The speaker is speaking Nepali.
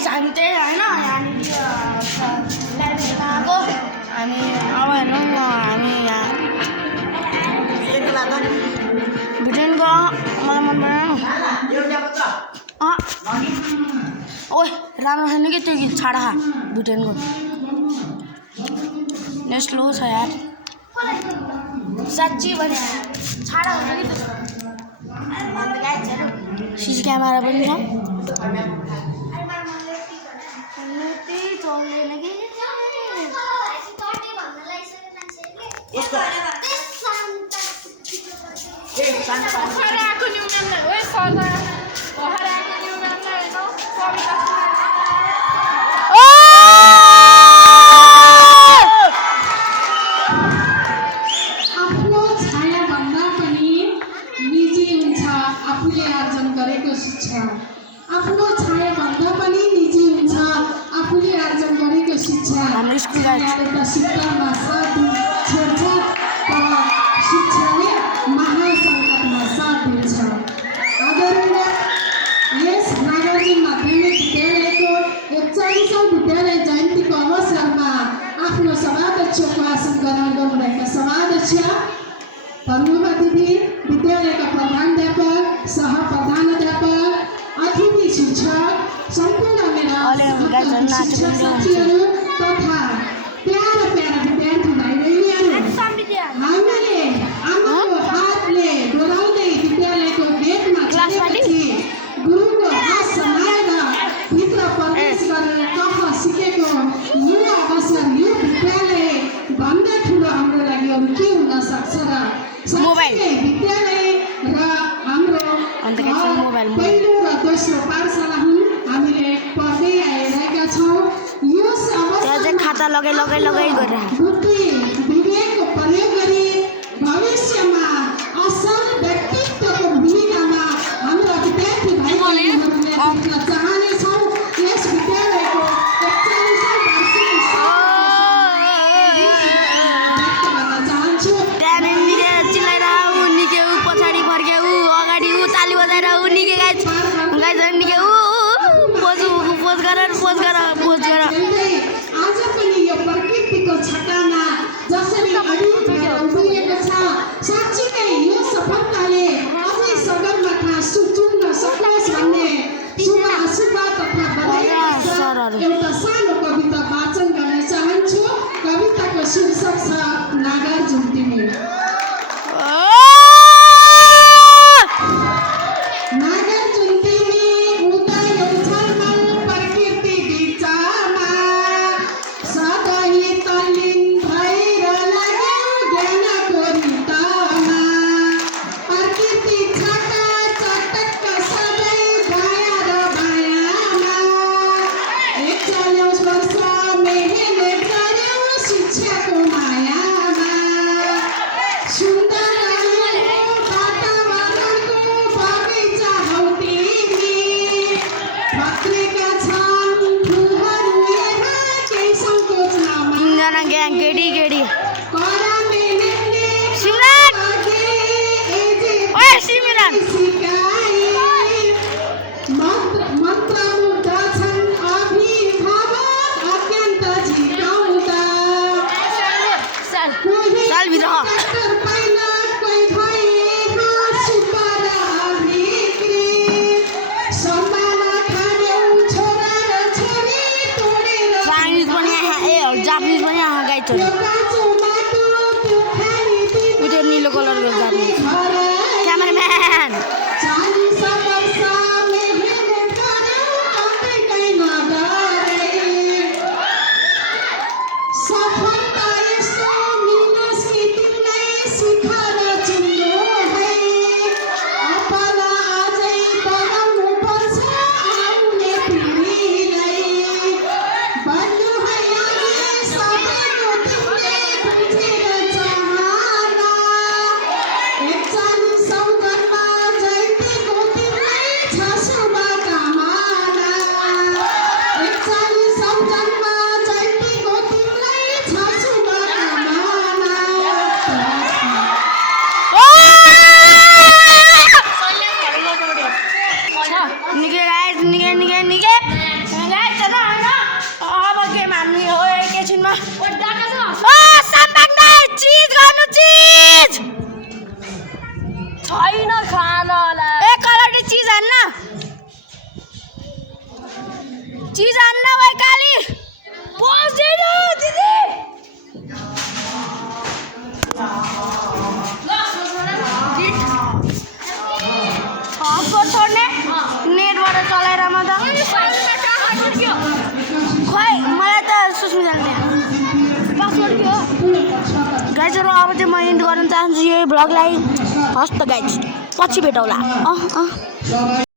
गाइस हामी चाहिँ हैन यहाँनिर लाइभ आएको हामी अब हेर्नु हामी यहाँ भिडियोको मलाई मन परेन ओए राम्रो छैन कि त्यो गीत छाडा भिडियोको नेक्स्ट लो छ यार साच्ची भने छाडा हुन्छ कि त्यो सिसी क्यामेरा पनि छ आफूले आर्जन गरेको शिक्षा आफ्नो छाया भन्दा पनि निजी हुन्छ आफूले आर्जन गरेको शिक्षा हाम्रो स्कुल त शिक्षामा साथ छोड्छ तर शिक्षाले महासङ्कटमा साथ दिन्छ आदरणीय यस नागार्जुन माध्यमिक विद्यालयको 41औं विद्यालय जयन्तीको अवसरमा आफ्नो सभाध्यक्षको आसन ग्रहण गर्नुभएका सभाध्यक्ष धन्यवाद दिदी विद्यालयका प्रधानाध्यापक सहप्रधानाध्यापक अतिथि शिक्षक सम्पूर्ण मेरा शिक्षक साथीहरू तथा प्यारा विद्यार्थी भाइ बहिनीहरू हामीले आमाको हातले डोराउँदै विद्यालयको गेटमा चढेपछि गुरुको हात समाएर भित्र प्रवेश गरेर कफ सिकेको यो अवसर यो विद्यालय भन्दा ठुलो हाम्रो लागि अरू के हुन सक्छ र विद्यालय र हाम्रो पहिलो र दोस्रो पाठशाला हुन् हामीले पढ्दै आइरहेका छौँ यस अवस्थामा खाता लगाइ गरेर बुद्धि विवेकको प्रयोग गरी भविष्यमा असल व्यक्तित्वको भूमिकामा हाम्रा विद्यार्थी भाइ बहिनीहरूले देख्न चाहनेछौँ यस विद्यालयको 41औं वार्षिक व्यक्त गर्न चाहन्छु आज पनि यो प्रकृतिको छटामा जसरी उभिएको छ साँच्चीकै यो सफलताले अझै सगरमाथा सुचुम्न सकोस् भन्ने शुभ अशुभ तथा बधाई एउटा सानो कविता वाचन गर्न चाहन्छु कविताको शीर्षक छ नागार्जुन तिमी जापानिज पनि आहा गाई छोरी उयो नीलो कलरको जापानिज क्यामेराम्यान डाटामा चिज गर्नु चिज छैन खानालाई ए कलरले चिज हान्न वैकाली बस्दैन दिदी हटस्पट छोड्ने नेटबाट चलाएर म त खोइ मलाई त सुस्मिताले पासवर्ड के हो गाइजहरू अब चाहिँ म इन्ड गर्न चाहन्छु यही भ्लगलाई हस्त गाइज पछि भेटौँला